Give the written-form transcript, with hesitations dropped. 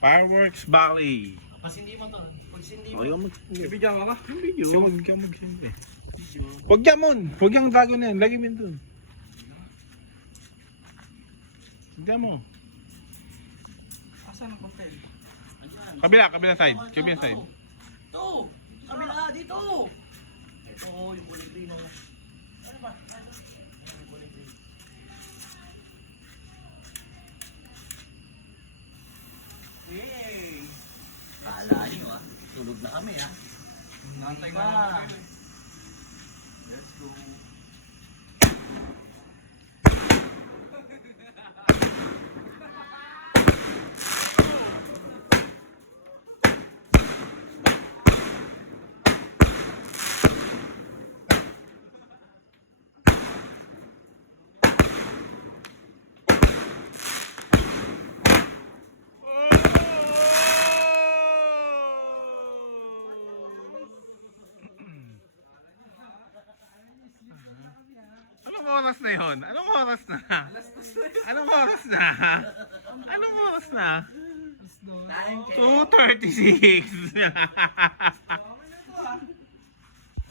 Fireworks Valley. Pasindi mo to. Pagsindi mo. Okay ka mag... Ibigyan ka ka? Video. So, wag ka mag-sindi. Wag yan mon! Wag yung dragon na yan. Lagi mo yun dun. Hindi mo. Asan ang content? Kabila side. Kabila side. Ito! Kabila, dito! Ito, yung kulay-green o. Ano ba? Ano? Yung kulay-green. Yay! Kala nyo ah. Tulog na kami ah. Nantay Diba? na natin. Let's go. Anong oras na yun? Anong oras na? Anong oras na? Anong oras na? 2:36.